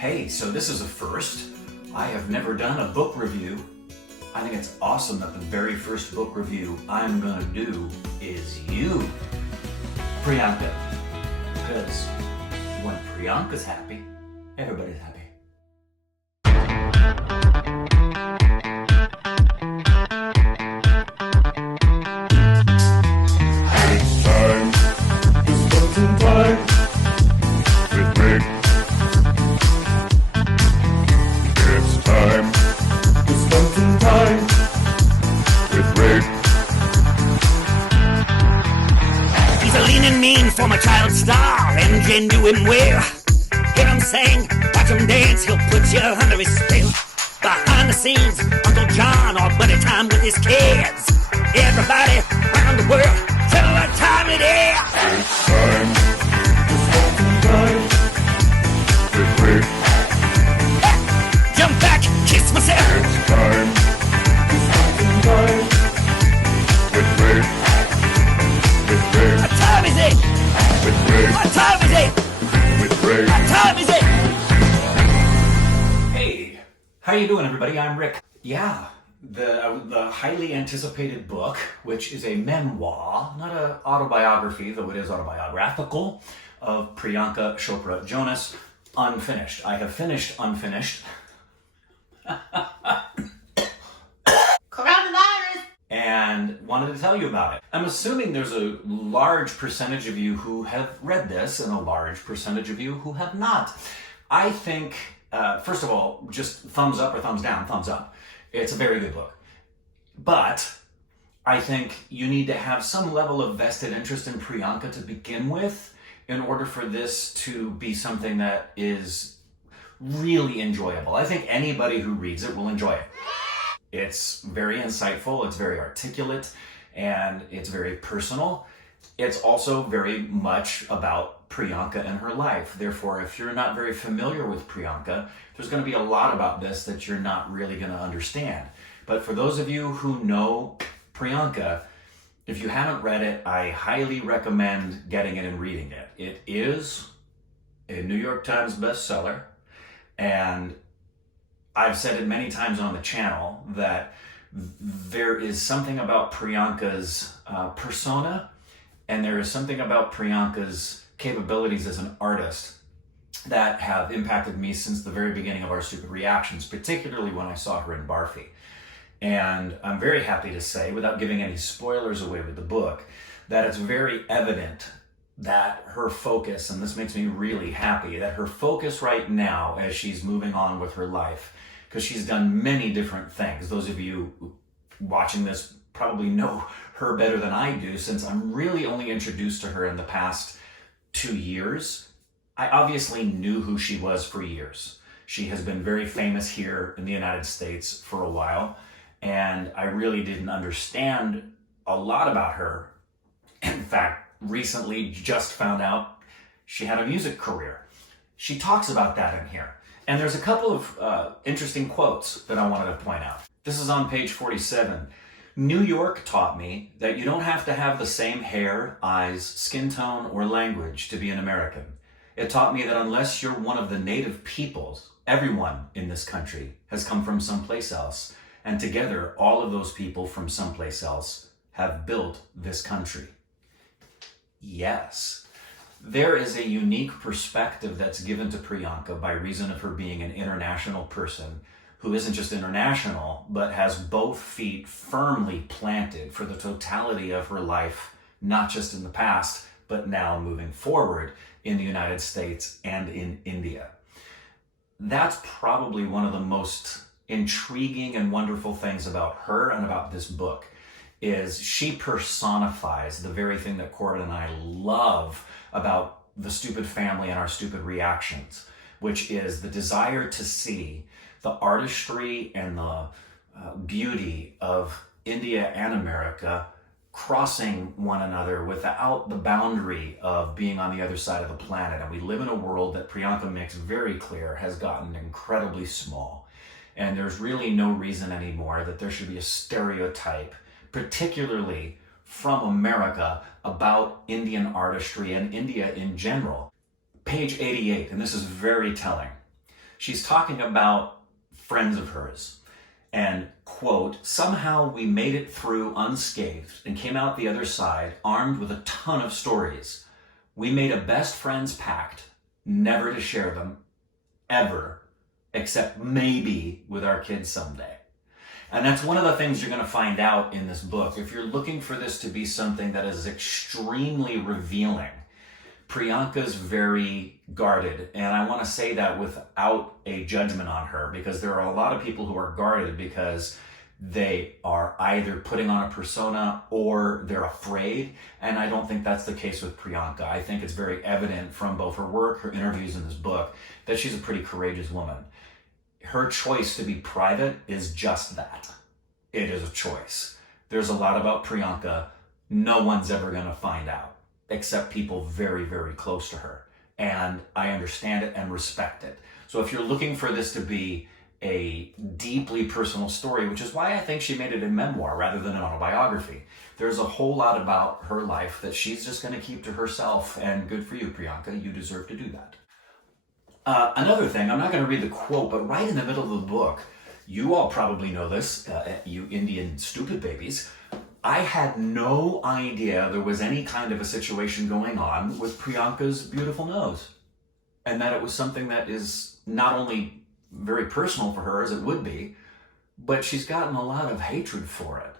Hey, so this is a first. I have never done a book review. I think it's awesome that the very first book review I'm gonna do is you, Priyanka. Because when Priyanka's happy, everybody's happy. For my child star and genuine wear. Hear him sing, watch him dance, he'll put you under his spell. Behind the scenes, Uncle John, all buddy time with his kids. Everybody around the world, tell what time it is. It's time to smoke some time. Get quick. Jump back, kiss myself. It's time to smoke some time. Get quick. Get quick. What time is it? What time is it? What time is it? Hey, how you doing, everybody? I'm Rick. Yeah, the highly anticipated book, which is a memoir, not an autobiography, though it is autobiographical, of Priyanka Chopra Jonas, unfinished. I have finished Unfinished. And wanted to tell you about it. I'm assuming there's a large percentage of you who have read this and a large percentage of you who have not. I think, first of all, just thumbs up or thumbs down, thumbs up. It's a very good book. But I think you need to have some level of vested interest in Priyanka to begin with in order for this to be something that is really enjoyable. I think anybody who reads it will enjoy it. It's very insightful, it's very articulate, and it's very personal. It's also very much about Priyanka and her life. Therefore, if you're not very familiar with Priyanka, there's going to be a lot about this that you're not really going to understand. But for those of you who know Priyanka, if you haven't read it, I highly recommend getting it and reading it. It is a New York Times bestseller, and I've said it many times on the channel that there is something about Priyanka's persona, and there is something about Priyanka's capabilities as an artist that have impacted me since the very beginning of our Stupid Reactions, particularly when I saw her in Barfi. And I'm very happy to say, without giving any spoilers away with the book, that it's very evident that her focus, and this makes me really happy, that her focus right now as she's moving on with her life, because she's done many different things. Those of you watching this probably know her better than I do, since I'm really only introduced to her in the past 2 years. I obviously knew who she was for years. She has been very famous here in the United States for a while, and I really didn't understand a lot about her. In fact, recently just found out she had a music career. She talks about that in here. And there's a couple of interesting quotes that I wanted to point out. This is on page 47. New York taught me that you don't have to have the same hair, eyes, skin tone, or language to be an American. It taught me that unless you're one of the native peoples, everyone in this country has come from someplace else. And together, all of those people from someplace else have built this country. Yes. There is a unique perspective that's given to Priyanka by reason of her being an international person who isn't just international, but has both feet firmly planted for the totality of her life, not just in the past, but now moving forward in the United States and in India. That's probably one of the most intriguing and wonderful things about her and about this book, is she personifies the very thing that Corbin and I love about the Stupid Family and our Stupid Reactions, which is the desire to see the artistry and the beauty of India and America crossing one another without the boundary of being on the other side of the planet. And we live in a world that Priyanka makes very clear has gotten incredibly small. And there's really no reason anymore that there should be a stereotype, particularly from America, about Indian artistry and India in general. Page 88, and this is very telling. She's talking about friends of hers. And, quote, somehow we made it through unscathed and came out the other side armed with a ton of stories. We made a best friends pact, never to share them, ever, except maybe with our kids someday. And that's one of the things you're going to find out in this book. If you're looking for this to be something that is extremely revealing, Priyanka's very guarded. And I want to say that without a judgment on her, because there are a lot of people who are guarded because they are either putting on a persona or they're afraid. And I don't think that's the case with Priyanka. I think it's very evident from both her work, her interviews in this book, that she's a pretty courageous woman. Her choice to be private is just that. It is a choice. There's a lot about Priyanka no one's ever going to find out, except people very, very close to her. And I understand it and respect it. So if you're looking for this to be a deeply personal story, which is why I think she made it a memoir rather than an autobiography, there's a whole lot about her life that she's just going to keep to herself. And good for you, Priyanka. You deserve to do that. Another thing, I'm not going to read the quote, but right in the middle of the book, you all probably know this, you Indian stupid babies, I had no idea there was any kind of a situation going on with Priyanka's beautiful nose. And that it was something that is not only very personal for her, as it would be, but she's gotten a lot of hatred for it.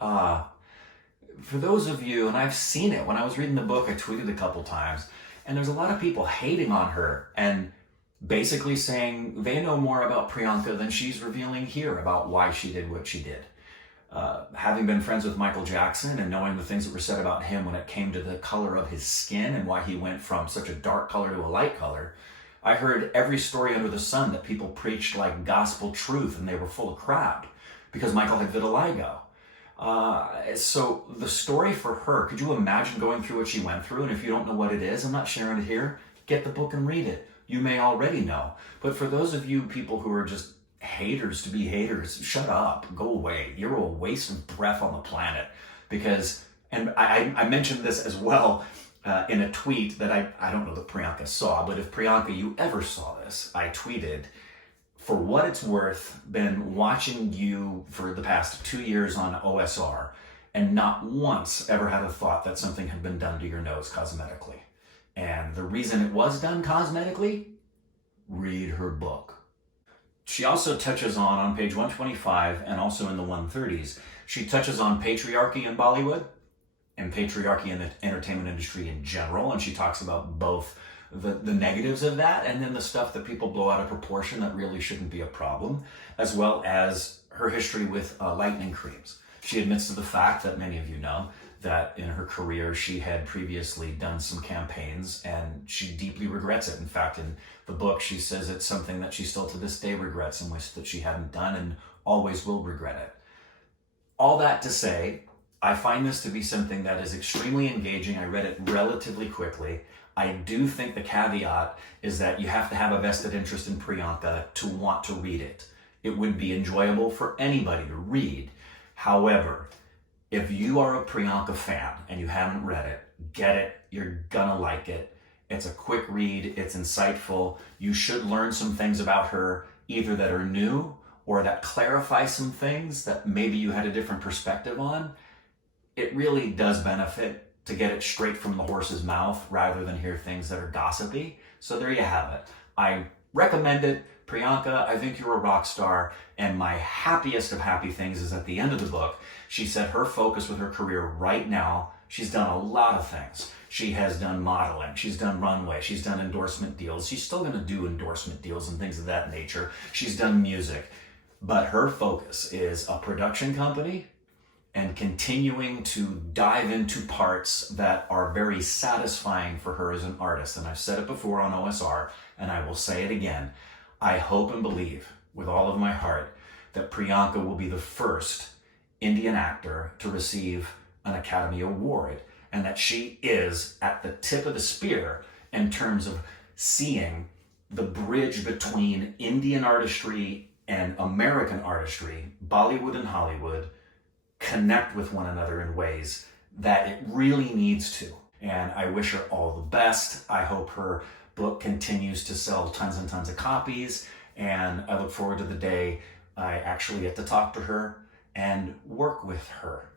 For those of you, and I've seen it, when I was reading the book, I tweeted a couple times, and there's a lot of people hating on her and basically saying they know more about Priyanka than she's revealing here about why she did what she did. Having been friends with Michael Jackson and knowing the things that were said about him when it came to the color of his skin and why he went from such a dark color to a light color, I heard every story under the sun that people preached like gospel truth and they were full of crap because Michael had vitiligo. So the story for her, could you imagine going through what she went through? And if you don't know what it is, I'm not sharing it here. Get the book and read it. You may already know. But for those of you people who are just haters to be haters, shut up, go away. You're a waste of breath on the planet. Because, and I mentioned this as well in a tweet that I don't know that Priyanka saw, but if Priyanka, you ever saw this, I tweeted, for what it's worth, been watching you for the past 2 years on OSR and not once ever had a thought that something had been done to your nose cosmetically. And the reason it was done cosmetically, read her book. She also touches on page 125 and also in the 130s, she touches on patriarchy in Bollywood and patriarchy in the entertainment industry in general. And she talks about both the negatives of that and then the stuff that people blow out of proportion that really shouldn't be a problem, as well as her history with lightening creams. She admits to the fact that many of you know that in her career she had previously done some campaigns and she deeply regrets it. In fact, in the book she says it's something that she still to this day regrets and wishes that she hadn't done and always will regret it. All that to say, I find this to be something that is extremely engaging. I read it relatively quickly. I do think the caveat is that you have to have a vested interest in Priyanka to want to read it. It would be enjoyable for anybody to read. However, if you are a Priyanka fan and you haven't read it, get it. You're gonna like it. It's a quick read. It's insightful. You should learn some things about her, either that are new or that clarify some things that maybe you had a different perspective on. It really does benefit to get it straight from the horse's mouth rather than hear things that are gossipy. So there you have it. I recommend it. Priyanka, I think you're a rock star. And my happiest of happy things is at the end of the book, she said her focus with her career right now, she's done a lot of things. She has done modeling, she's done runway, she's done endorsement deals. She's still gonna do endorsement deals and things of that nature. She's done music. But her focus is a production company and continuing to dive into parts that are very satisfying for her as an artist. And I've said it before on OSR, and I will say it again. I hope and believe with all of my heart that Priyanka will be the first Indian actor to receive an Academy Award, and that she is at the tip of the spear in terms of seeing the bridge between Indian artistry and American artistry, Bollywood and Hollywood, connect with one another in ways that it really needs to. And I wish her all the best. I hope her book continues to sell tons and tons of copies, and I look forward to the day I actually get to talk to her and work with her.